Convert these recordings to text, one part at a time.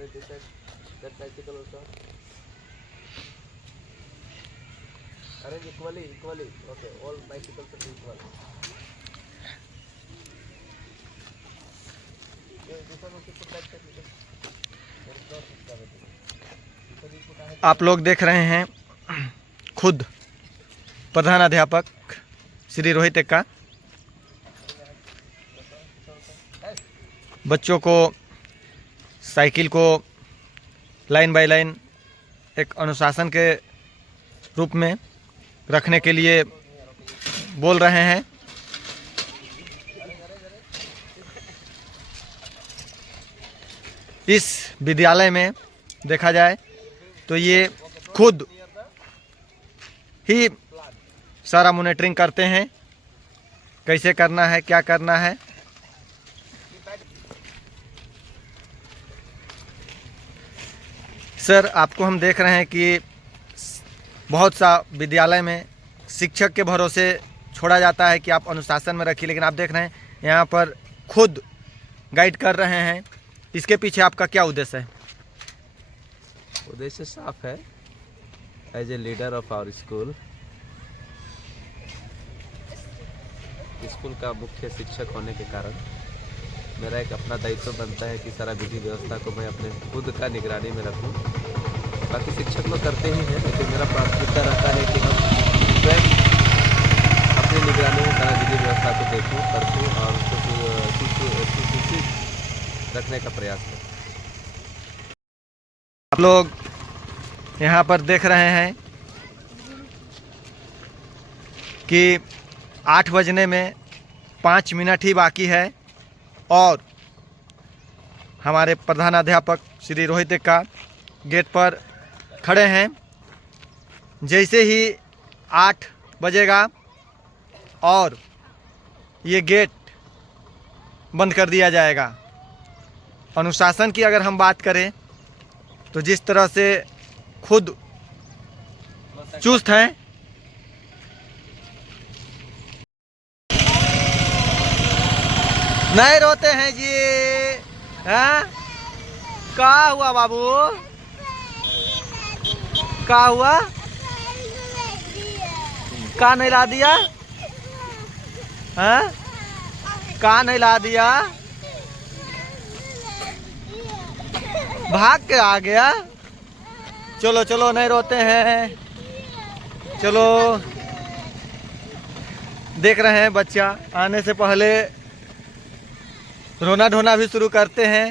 That bicycle also. Arrange equally. Okay, all bicycles are equal. This one also put that side because there is no excavating. Because you put ahead. आप लोग देख रहे हैं खुद प्रधान अध्यापक श्री रोहित एक्का बच्चों को साइकिल को लाइन बाय लाइन एक अनुशासन के रूप में रखने के लिए बोल रहे हैं। इस विद्यालय में देखा जाए तो ये खुद ही सारा मॉनिटरिंग करते हैं, कैसे करना है, क्या करना है। सर, आपको हम देख रहे हैं कि बहुत सा विद्यालय में शिक्षक के भरोसे छोड़ा जाता है कि आप अनुशासन में रखिए, लेकिन आप देख रहे हैं यहाँ पर खुद गाइड कर रहे हैं। इसके पीछे आपका क्या उद्देश्य है? उद्देश्य साफ है। As a leader of our school का मुख्य शिक्षक होने के कारण मेरा एक अपना दायित्व बनता है कि सारा विधि व्यवस्था को मैं अपने खुद का निगरानी में रखूं। बाकी शिक्षक लोग करते ही हैं, लेकिन मेरा प्राथमिकता रहता है कि हम स्वयं अपनी निगरानी में सारा विधि व्यवस्था को देखूं, परखूं और उसको सुसूचित रखने का प्रयास करें। आप लोग यहाँ पर देख रहे हैं कि 8 बजने में 5 मिनट ही बाकी है और हमारे प्रधानाध्यापक श्री रोहित एक्का गेट पर खड़े हैं। जैसे ही 8 बजेगा और ये गेट बंद कर दिया जाएगा। अनुशासन की अगर हम बात करें तो जिस तरह से खुद चुस्त हैं, नहीं रोते हैं जी। हैं? क्या हुआ बाबू? क्या हुआ? का नहीं ला दिया? हैं? का नहीं ला दिया? भाग के आ गया। चलो चलो, नहीं रोते हैं। चलो, देख रहे हैं बच्चा आने से पहले रोना धोना भी शुरू करते हैं।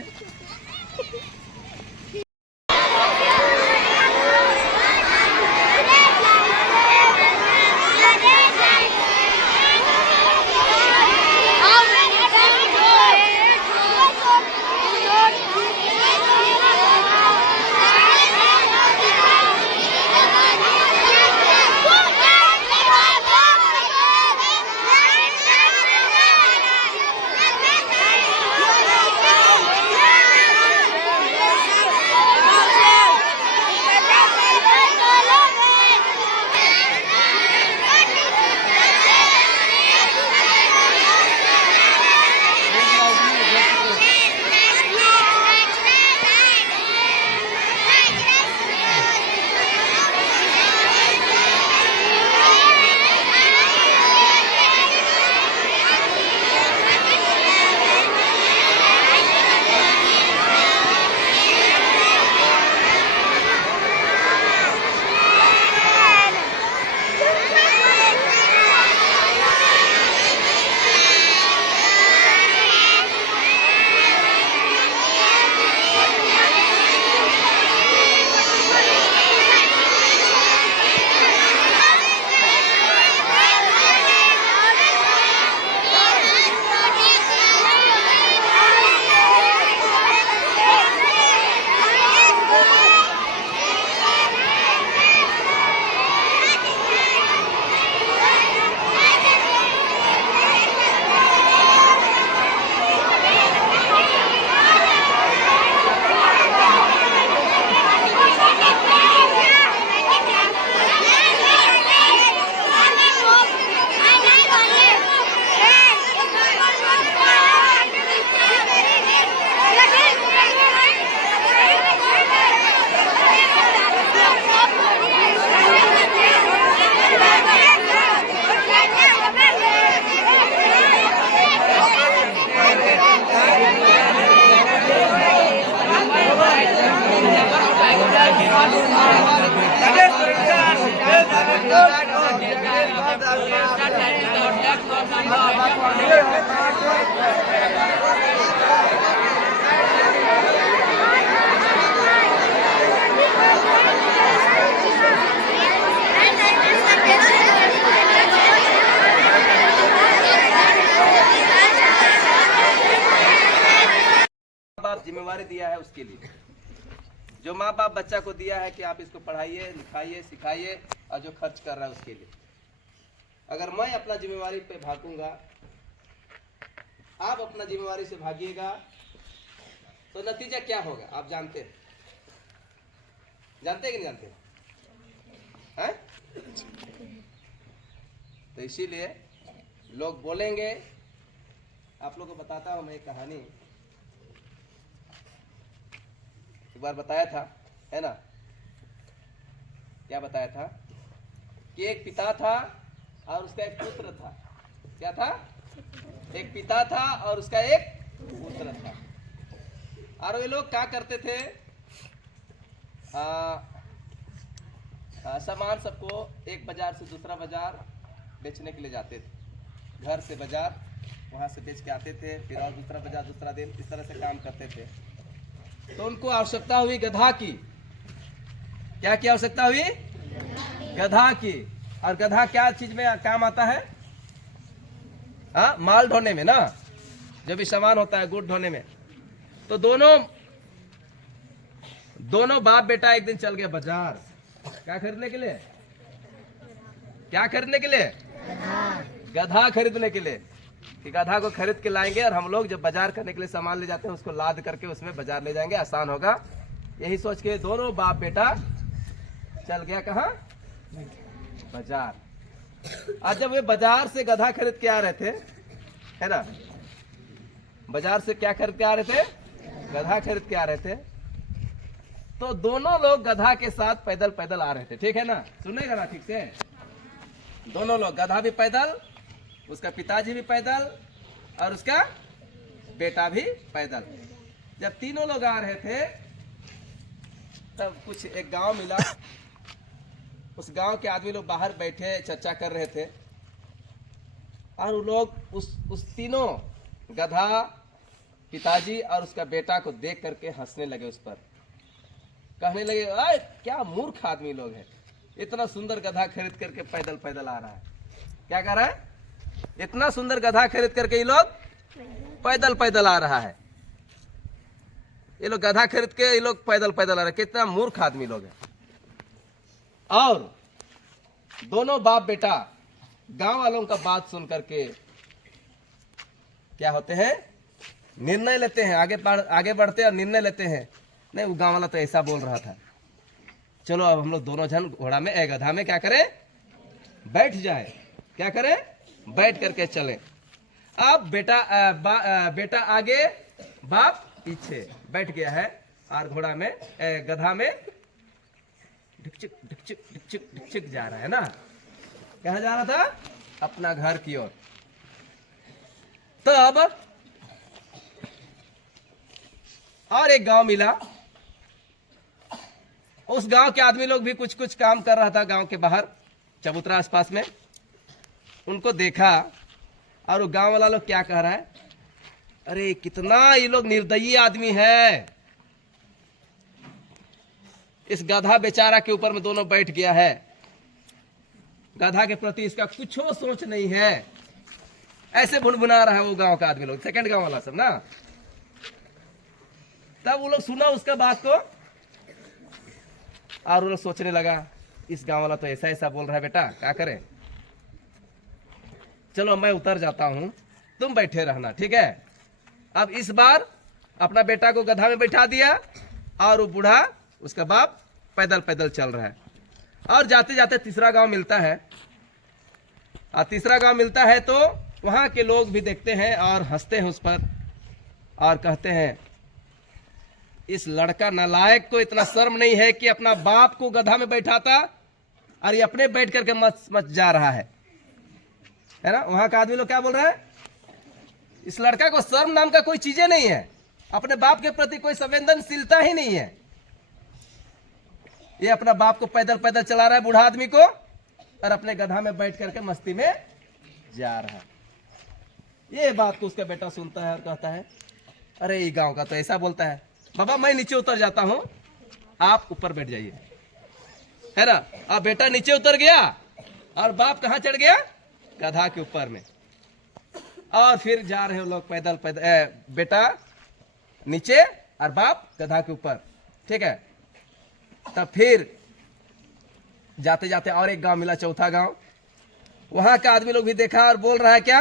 बाप जिम्मेवारी दिया है उसके लिए, जो माँ बाप बच्चा को दिया है कि आप इसको पढ़ाइए लिखाइए सिखाइए और जो खर्च कर रहा है उसके लिए, अगर मैं अपना जिम्मेवारी पे भागूंगा, आप अपना जिम्मेवारी से भागिएगा, तो नतीजा क्या होगा आप जानते हैं? जानते हैं कि नहीं जानते हैं? तो इसीलिए लोग बोलेंगे। आप लोगों को बताता हूं मैं एक कहानी, एक बार बताया था, है ना? क्या बताया था कि एक पिता था और उसका एक पुत्र था। क्या था? एक पिता था और उसका एक पुत्र था। और वे लोग क्या करते थे? सामान सबको एक बाजार से दूसरा बाजार बेचने के लिए जाते थे। घर से बाजार, वहां से बेच के आते थे, फिर और दूसरा बाजार दूसरा दिन, इस तरह से काम करते थे। तो उनको आवश्यकता हुई गधा की। क्या की आवश्यकता हुई? गधा की। और गधा क्या चीज में काम आता है? माल ढोने में ना, जो भी सामान होता है गुड़ ढोने में। तो दोनों बाप बेटा एक दिन चल गए बाजार। क्या खरीदने के लिए? क्या खरीदने के लिए? गधा खरीदने के लिए। कि गधा को खरीद के लाएंगे और हम लोग जब बाजार करने के लिए सामान ले जाते हैं उसको लाद करके उसमें बाजार ले जाएंगे, आसान होगा। यही सोच के दोनों बाप बेटा चल गया कहाँ? बाजार। आज जब वे बाजार से गधा खरीद के आ रहे थे, है ना, बाजार से क्या खरीद के आ रहे थे? गधा खरीद के आ रहे थे। तो दोनों लोग गधा के साथ पैदल पैदल आ रहे थे, ठीक है ना? सुनेगा ना ठीक से? दोनों लोग, गधा भी पैदल, उसका पिताजी भी पैदल और उसका बेटा भी पैदल। जब तीनों लोग आ रहे थे तब कुछ एक गांव मिला। उस गांव के आदमी लोग बाहर बैठे चर्चा कर रहे थे और वो लोग उस तीनों, गधा, पिताजी और उसका बेटा को देख करके हंसने लगे, उस पर कहने लगे, अरे क्या मूर्ख आदमी लोग हैं, इतना सुंदर गधा खरीद करके पैदल पैदल आ रहा है। क्या कह रहा है? इतना सुंदर गधा खरीद करके ये लोग पैदल पैदल आ रहा है। ये लोग गधा खरीद के ये लोग पैदल पैदल आ रहे हैं, कितना मूर्ख आदमी लोग हैं। और दोनों बाप बेटा गांव वालों का बात सुन करके क्या होते हैं? निर्णय लेते हैं, आगे बढ़ते हैं और निर्णय लेते हैं। नहीं, वो गांव वाला तो ऐसा बोल रहा था, चलो अब हम लोग दोनों जन घोड़ा में, गधा में क्या करें? बैठ जाए। क्या करें? बैठ करके चले। अब बेटा आगे, बाप पीछे बैठ गया है और घोड़ा में, गधा में ढिकचिक ढिकचिक ढिकचिक ढिकचिक जा रहा है ना। कहाँ जा रहा था? अपना घर की ओर। तब और एक गांव मिला। उस गांव के आदमी लोग भी कुछ कुछ काम कर रहा था गांव के बाहर चबूतरा आसपास में। उनको देखा और वो गांव वाला लोग क्या कह रहा है? अरे कितना ये लोग निर्दयी आदमी है, इस गधा बेचारा के ऊपर में दोनों बैठ गया है, गधा के प्रति इसका कुछ सोच नहीं है। ऐसे भुनभुना रहा है वो गांव का आदमी लोग, सेकंड गांव वाला सब ना। तब वो लोग सुना उसका बात को और वो लोग सोचने लगा, इस गांव वाला तो ऐसा ऐसा बोल रहा है, बेटा क्या करें? चलो मैं उतर जाता हूं, तुम बैठे रहना, ठीक है? अब इस बार अपना बेटा को गधा में बैठा दिया और वो बूढ़ा, उसका बाप पैदल पैदल चल रहा है। और जाते जाते तीसरा गांव मिलता है। और तीसरा गांव मिलता है तो वहां के लोग भी देखते हैं और हंसते हैं उस पर और कहते हैं, इस लड़का नालायक को इतना शर्म नहीं है कि अपना बाप को गधा में बैठाता और ये अपने बैठ करके मच जा रहा है ना? वहां का आदमी लोग क्या बोल रहा है? इस लड़का को शर्म नाम का कोई चीजें नहीं है, अपने बाप के प्रति कोई संवेदनशीलता ही नहीं है। ये अपना बाप को पैदल पैदल चला रहा है, बूढ़ा आदमी को, और अपने गधा में बैठ करके मस्ती में जा रहा है। ये बात को उसका बेटा सुनता है और कहता है, अरे ये गांव का तो ऐसा बोलता है, बाबा मैं नीचे उतर जाता हूं, आप ऊपर बैठ जाइए, है ना। अब बेटा नीचे उतर गया और बाप कहां चढ़ गया, गधा के ऊपर में, और फिर जा रहे हो लोग पैदल पैदल, बेटा नीचे और बाप गधा के ऊपर, ठीक है। तब फिर जाते जाते और एक गांव मिला, चौथा गांव। वहां का आदमी लोग भी देखा और बोल रहा है, क्या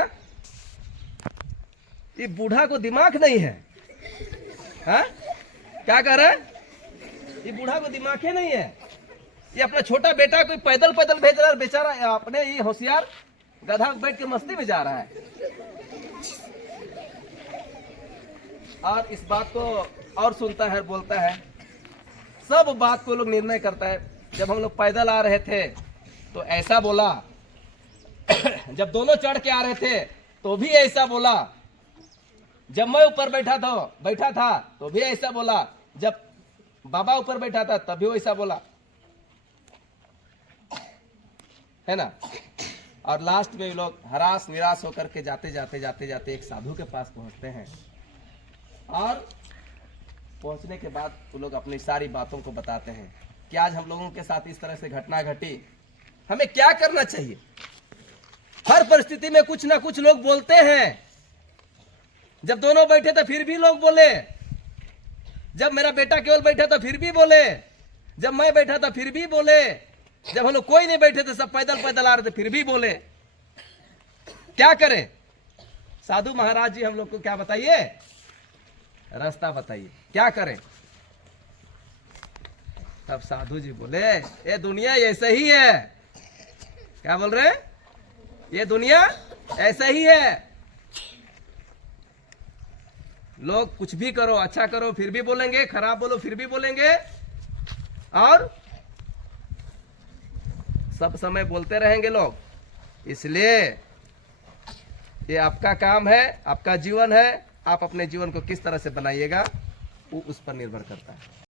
ये बूढ़ा को दिमाग नहीं है, हाँ? क्या कह रहा है, ये बूढ़ा को दिमाग ही नहीं है, ये अपना छोटा बेटा को पैदल पैदल भेज रहा है, बेचारा अपने ये होशियार गधा बैठ के मस्ती में जा रहा है। और इस बात को और सुनता है, बोलता है, सब बात को लोग निर्णय करता है। जब हम लोग पैदल आ रहे थे तो ऐसा बोला, जब दोनों चढ़ के आ रहे थे तो भी ऐसा बोला, जब मैं ऊपर बैठा था तो भी ऐसा बोला, जब बाबा ऊपर बैठा था तब भी वैसा बोला, है ना। और लास्ट में लोग हरास निराश होकर के जाते जाते एक साधु के पास पहुंचते हैं, और पहुंचने के बाद वो लोग अपनी सारी बातों को बताते हैं कि आज हम लोगों के साथ इस तरह से घटना घटी, हमें क्या करना चाहिए। हर परिस्थिति में कुछ ना कुछ लोग बोलते हैं। जब दोनों बैठे थे फिर भी लोग बोले, जब मेरा बेटा केवल बैठा था फिर भी बोले, जब मैं बैठा था फिर भी बोले, जब हम लोग कोई नहीं बैठे थे, सब पैदल पैदल आ रहे थे, फिर भी बोले। क्या करें साधु महाराज जी, हम लोग को क्या बताइए, रास्ता बताइए, क्या करें। तब साधु जी बोले, ये दुनिया ऐसे ही है। क्या बोल रहे, ये दुनिया ऐसा ही है, लोग कुछ भी करो, अच्छा करो फिर भी बोलेंगे, खराब बोलो फिर भी बोलेंगे, और सब समय बोलते रहेंगे लोग। इसलिए ये आपका काम है, आपका जीवन है, आप अपने जीवन को किस तरह से बनाइएगा वो उस पर निर्भर करता है।